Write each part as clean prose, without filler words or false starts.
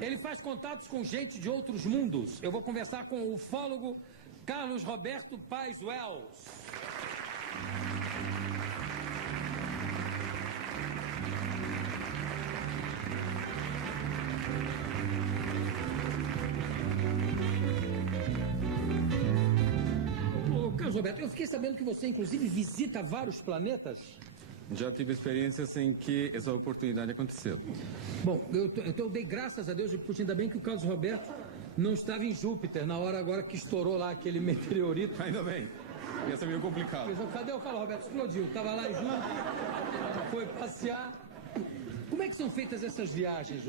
Ele faz contatos com gente de outros mundos. Eu vou conversar com o ufólogo Carlos Roberto Paes Wells. Carlos Roberto, eu fiquei sabendo que você, inclusive, visita vários planetas. Já tive experiências em que essa oportunidade aconteceu. Bom, eu dei graças a Deus, e puxa, ainda bem que o Carlos Roberto não estava em Júpiter, na hora agora que estourou lá aquele meteorito. Ainda bem, ia ser meio complicado. Cadê o Carlos Roberto? Explodiu, estava lá em Júpiter, foi passear. Como é que são feitas essas viagens?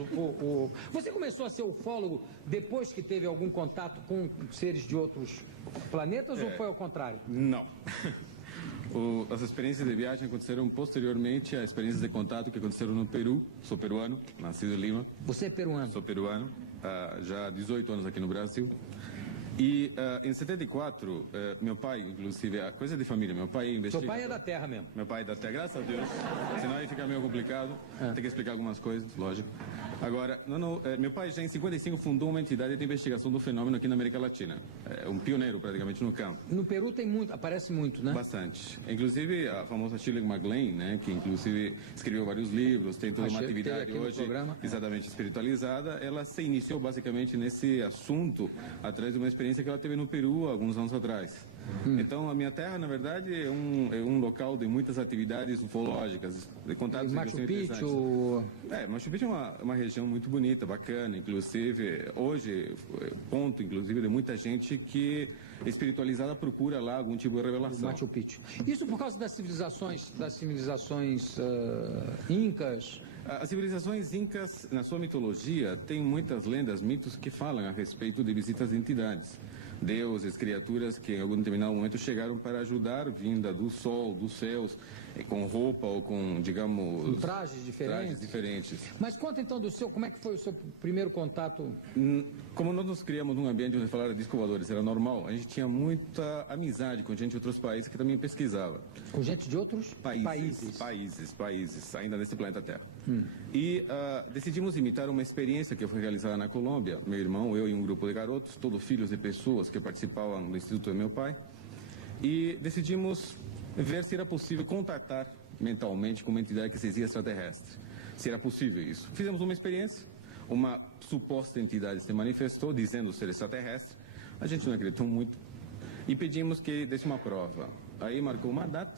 Você começou a ser ufólogo depois que teve algum contato com seres de outros planetas ou foi ao contrário? Não. As experiências de viagem aconteceram posteriormente às experiências de contato que aconteceram no Peru. Sou peruano, nascido em Lima. Você é peruano? Sou peruano, já há 18 anos aqui no Brasil. E em 74, meu pai, inclusive, a coisa de família, meu pai investiga... Seu pai é da terra mesmo? Meu pai é da terra, graças a Deus. Senão aí fica meio complicado, tem que explicar algumas coisas, lógico. Agora, meu pai já em 55 fundou uma entidade de investigação do fenômeno aqui na América Latina. É um pioneiro praticamente no campo. No Peru tem muito, aparece muito, né? Bastante. Inclusive a famosa Shirley MacLaine, né, que inclusive escreveu vários livros, tem toda uma atividade hoje exatamente espiritualizada. Ela se iniciou basicamente nesse assunto através de uma experiência que ela teve no Peru há alguns anos atrás. Então, a minha terra, na verdade, é um local de muitas atividades ufológicas, de contatos. Machu Picchu... Machu Picchu é uma região muito bonita, bacana, inclusive, hoje, ponto, inclusive, de muita gente que espiritualizada procura lá algum tipo de revelação. Machu Picchu. Isso por causa das civilizações incas? As civilizações incas, na sua mitologia, tem muitas lendas, mitos que falam a respeito de visitas de entidades. Deuses, criaturas que em algum determinado momento chegaram para ajudar, vinda do sol, dos céus, com roupa ou com, digamos... Trajes diferentes. Mas conta então como é que foi o seu primeiro contato? Como nós nos criamos num ambiente onde falaram disco voadores, era normal, a gente tinha muita amizade com gente de outros países que também pesquisava. Com gente de outros países, ainda nesse planeta Terra. E decidimos imitar uma experiência que foi realizada na Colômbia. Meu irmão, eu e um grupo de garotos, todos filhos de pessoas que participavam do Instituto do meu pai, e decidimos ver se era possível contatar mentalmente com uma entidade que se dizia extraterrestre. Se era possível isso. Fizemos uma experiência, uma suposta entidade se manifestou dizendo ser extraterrestre, a gente não acreditou muito e pedimos que desse uma prova. Aí marcou uma data,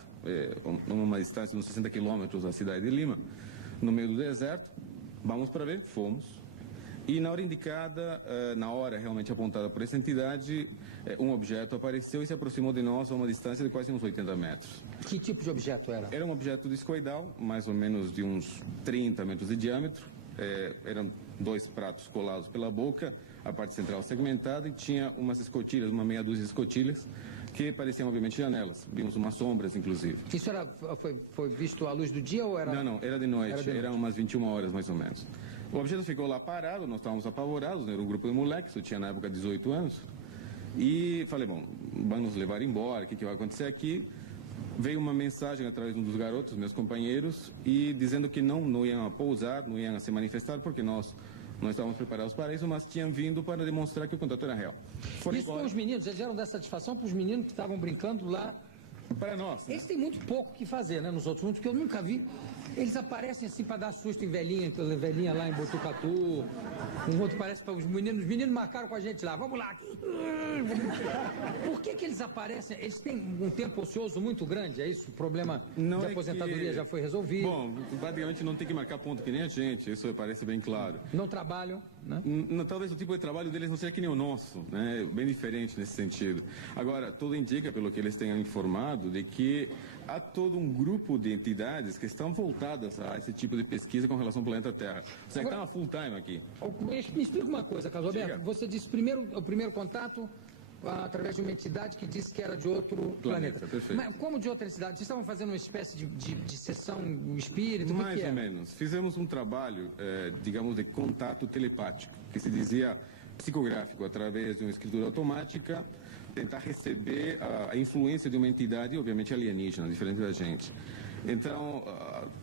numa distância de uns 60 quilômetros da cidade de Lima, no meio do deserto, vamos para ver, fomos. E na hora indicada, na hora realmente apontada por essa entidade, um objeto apareceu e se aproximou de nós a uma distância de quase uns 80 metros. Que tipo de objeto era? Era um objeto discoidal, mais ou menos de uns 30 metros de diâmetro. Eram dois pratos colados pela boca, a parte central segmentada, e tinha umas escotilhas, uma meia dúzia de escotilhas, que pareciam obviamente janelas. Vimos umas sombras, inclusive. Isso foi visto à luz do dia ou era... Não, era de noite, era umas 21 horas mais ou menos. O objeto ficou lá parado, nós estávamos apavorados, era um grupo de moleques, eu tinha na época 18 anos, e falei, bom, vamos nos levar embora, o que vai acontecer aqui? Veio uma mensagem através de um dos garotos, meus companheiros, e dizendo que não iam pousar, não iam se manifestar, porque nós não estávamos preparados para isso, mas tinham vindo para demonstrar que o contato era real. Isso com os meninos, já deram dessa satisfação para os meninos que estavam brincando lá? Para nós. Eles têm muito pouco o que fazer, né, nos outros mundos, porque eu nunca vi. Eles aparecem assim para dar susto em velhinha lá em Botucatu. Um outro parece para os meninos marcaram com a gente lá. Vamos lá. Por que eles aparecem? Eles têm um tempo ocioso muito grande, é isso? O problema de aposentadoria já foi resolvido? Bom, praticamente não tem que marcar ponto que nem a gente, isso parece bem claro. Não trabalham, né? Talvez o tipo de trabalho deles não seja que nem o nosso, né? Bem diferente nesse sentido. Agora, tudo indica, pelo que eles tenham informado, de que há todo um grupo de entidades que estão voltadas a esse tipo de pesquisa com relação ao planeta Terra. Você está na full time aqui. Me explica uma coisa, Carlos Roberto. Você disse o primeiro contato através de uma entidade que disse que era de outro planeta. Perfeito. Mas como de outra entidade? Vocês estavam fazendo uma espécie de sessão espírita? Mais ou menos. Fizemos um trabalho, digamos, de contato telepático, que se dizia psicográfico, através de uma escritura automática, tentar receber a influência de uma entidade, obviamente alienígena, diferente da gente. Então,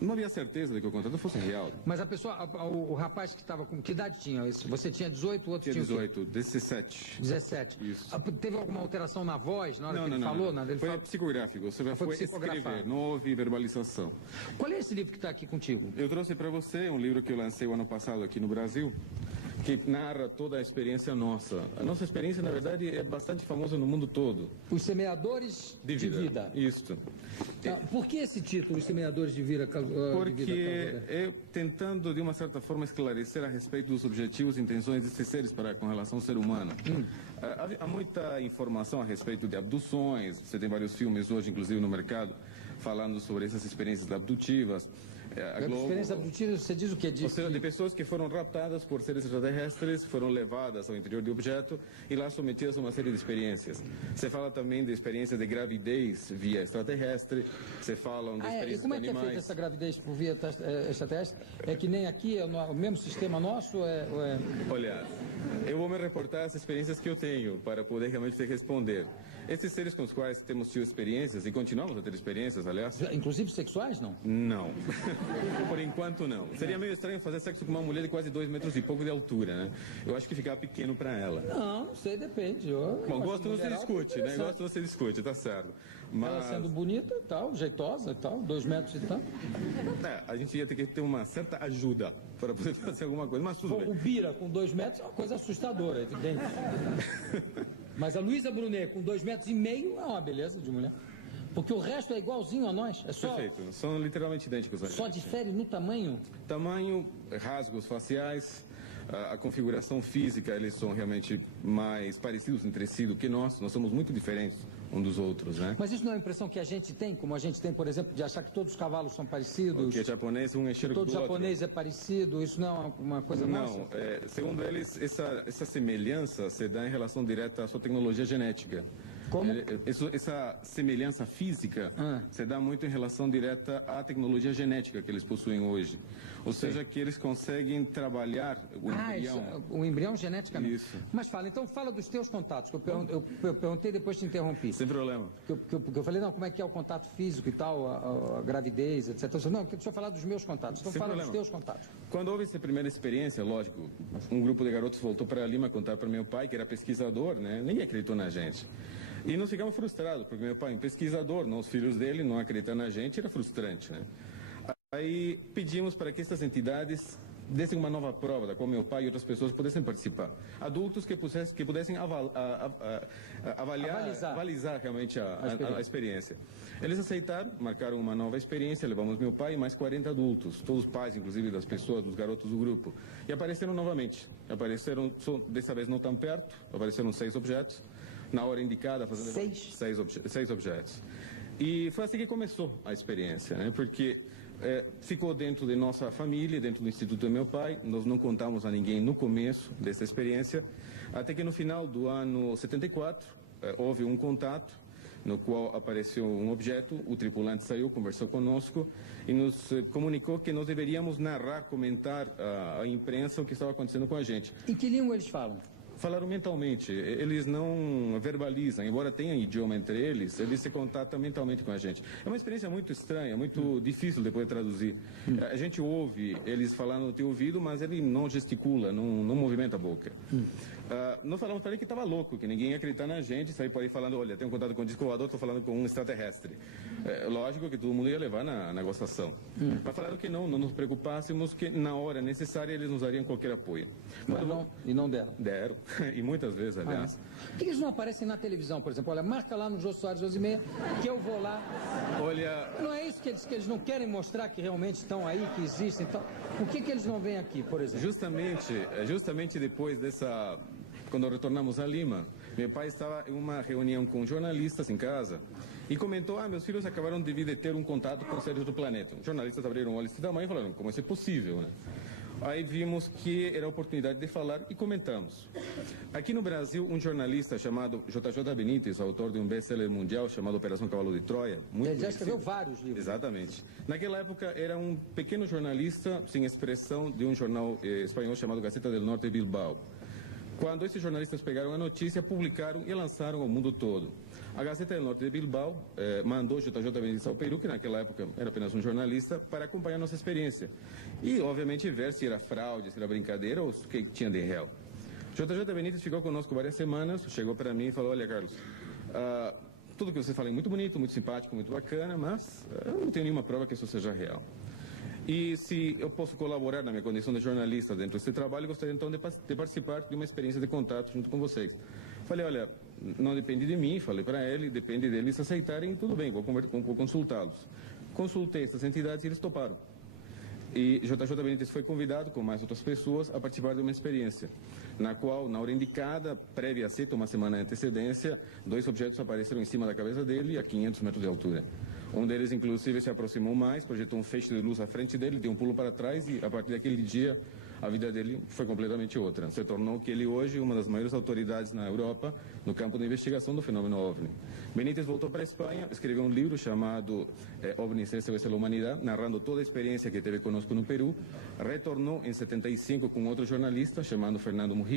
não havia certeza de que o contrato fosse real. Mas a pessoa, o rapaz que estava com que idade tinha? Você tinha 18, o outro Tinha tinha 18, 17. 17. Isso. Teve alguma alteração na voz na hora que ele Não, falou? não. Nada? Ele Foi falou... psicográfico, você já foi escrever, não houve verbalização. Qual é esse livro que está aqui contigo? Eu trouxe para você um livro que eu lancei o ano passado aqui no Brasil, que narra toda a experiência nossa. A nossa experiência, na verdade, é bastante famosa no mundo todo. Os Semeadores de Vida. Isso. Por que esse título, Os Semeadores de Vida? Porque eu tentando, de uma certa forma, esclarecer a respeito dos objetivos e intenções desses seres com relação ao ser humano. Há muita informação a respeito de abduções, você tem vários filmes hoje, inclusive no mercado, falando sobre essas experiências abdutivas. Experiência abdutiva, você diz o quê? Ou seja, de pessoas que foram raptadas por seres extraterrestres, foram levadas ao interior do objeto e lá submetidas a uma série de experiências. Você fala também de experiência de gravidez via extraterrestre, você fala de experiências e como é que animais. É feita essa gravidez por via extraterrestre? É que nem aqui, é o mesmo sistema nosso? Olha, eu vou me reportar às experiências que eu tenho para poder realmente te responder. Esses seres com os quais temos tido experiências e continuamos a ter experiências, aliás. Inclusive sexuais, não? Não. Por enquanto, não. Seria meio estranho fazer sexo com uma mulher de quase 2 metros e pouco de altura, né? Eu acho que ficava pequeno para ela. Não sei, depende. Bom, gosto não se discute, né? Gosto não se discute, tá certo. Mas... Ela sendo bonita e tal, jeitosa e tal, 2 metros e tal. A gente ia ter que ter uma certa ajuda para poder fazer alguma coisa, mas tudo bem. O Bira com 2 metros é uma coisa assustadora, evidente. Mas a Luísa Brunet com 2,5 metros é uma beleza de mulher. Porque o resto é igualzinho a nós. É só... Perfeito, são literalmente idênticos a gente. Só difere no tamanho? Tamanho, rasgos faciais, a configuração física, eles são realmente mais parecidos entre si do que nós. Nós somos muito diferentes um dos outros, né? Mas isso não é a impressão que a gente tem, como a gente tem, por exemplo, de achar que todos os cavalos são parecidos? Que é japonês, um é cheiro do outro. Todo japonês é parecido, isso não é uma coisa nossa? Não, segundo eles, essa semelhança se dá em relação direta à sua tecnologia genética. Como? Essa semelhança física se dá muito em relação direta à tecnologia genética que eles possuem hoje. Ou seja, que eles conseguem trabalhar o embrião. O embrião geneticamente. Isso. Mas fala dos teus contatos, que eu perguntei depois te interrompi. Sem problema. Porque eu falei, não, como é que é o contato físico e tal, a gravidez, etc. Eu falei, não, deixa eu falar dos meus contatos. Então fala dos teus contatos. Quando houve essa primeira experiência, lógico, um grupo de garotos voltou para Lima contar para meu pai, que era pesquisador, né? Ninguém acreditou na gente. E nós ficamos frustrados, porque meu pai, um pesquisador, não os filhos dele, não acreditar na gente, era frustrante, né? Aí pedimos para que essas entidades dessem uma nova prova, da qual meu pai e outras pessoas pudessem participar. Adultos que pudessem avalizar realmente a experiência. Eles aceitaram, marcaram uma nova experiência, levamos meu pai e mais 40 adultos, todos pais, inclusive, das pessoas, dos garotos do grupo. E apareceram novamente. Apareceram, dessa vez não tão perto, apareceram 6 objetos. Na hora indicada, fazendo 6 objetos. E foi assim que começou a experiência, né? Porque ficou dentro de nossa família, dentro do Instituto do meu pai. Nós não contamos a ninguém no começo dessa experiência, até que no final do ano 74 houve um contato no qual apareceu um objeto, o tripulante saiu, conversou conosco e nos comunicou que nós deveríamos narrar, comentar à imprensa o que estava acontecendo com a gente. Em que língua eles falam? Falaram mentalmente, eles não verbalizam, embora tenham idioma entre eles, eles se contatam mentalmente com a gente. É uma experiência muito estranha, muito difícil de poder traduzir. A gente ouve eles falando no teu ouvido, mas ele não gesticula, não movimenta a boca. Nós falamos para ele que estava louco, que ninguém ia acreditar na gente, sair por aí falando, olha, tenho contato com um disco voador, estou falando com um extraterrestre. Lógico que todo mundo ia levar na gozação. Mas falaram que não nos preocupássemos, que na hora necessária eles nos dariam qualquer apoio. E não deram? Deram, e muitas vezes, aliás. Por que eles não aparecem na televisão, por exemplo? Olha, marca lá no Jô Soares 11h30, que eu vou lá. Olha... Não é isso que eles não querem mostrar que realmente estão aí, que existem e tal? Por que eles não vêm aqui, por exemplo? Justamente depois dessa... Quando retornamos a Lima, meu pai estava em uma reunião com jornalistas em casa e comentou, meus filhos acabaram de ter um contato com seres do planeta. Os jornalistas abriram o olho desse tamanho e falaram, como isso é possível, né? Aí vimos que era a oportunidade de falar e comentamos. Aqui no Brasil, um jornalista chamado JJ Benítez, autor de um best-seller mundial chamado Operação Cavalo de Troia. Ele já escreveu vários livros. Exatamente. Naquela época, era um pequeno jornalista, sem expressão, de um jornal espanhol chamado Gaceta del Norte de Bilbao. Quando esses jornalistas pegaram a notícia, publicaram e lançaram ao mundo todo. A Gazeta del Norte de Bilbao mandou JJ Benítez ao Peru, que naquela época era apenas um jornalista, para acompanhar nossa experiência. E, obviamente, ver se era fraude, se era brincadeira ou o que tinha de real. JJ Benítez ficou conosco várias semanas, chegou para mim e falou: olha, Carlos, tudo que você fala é muito bonito, muito simpático, muito bacana, mas eu não tenho nenhuma prova que isso seja real. E se eu posso colaborar na minha condição de jornalista dentro desse trabalho, gostaria então de participar de uma experiência de contato junto com vocês. Falei: olha, não depende de mim, falei para ele, depende deles aceitarem, tudo bem, vou consultá-los. Consultei essas entidades e eles toparam. E JJ Benítez foi convidado, com mais outras pessoas, a participar de uma experiência, na qual, na hora indicada, prévia aceita, uma semana de antecedência, 2 objetos apareceram em cima da cabeça dele, a 500 metros de altura. Um deles, inclusive, se aproximou mais, projetou um feixe de luz à frente dele, deu um pulo para trás e, a partir daquele dia, a vida dele foi completamente outra. Se tornou que ele hoje uma das maiores autoridades na Europa no campo da investigação do fenômeno OVNI. Benítez voltou para a Espanha, escreveu um livro chamado OVNI SOS la Humanidad, narrando toda a experiência que teve conosco no Peru. Retornou em 75 com outro jornalista chamado Fernando Mujica.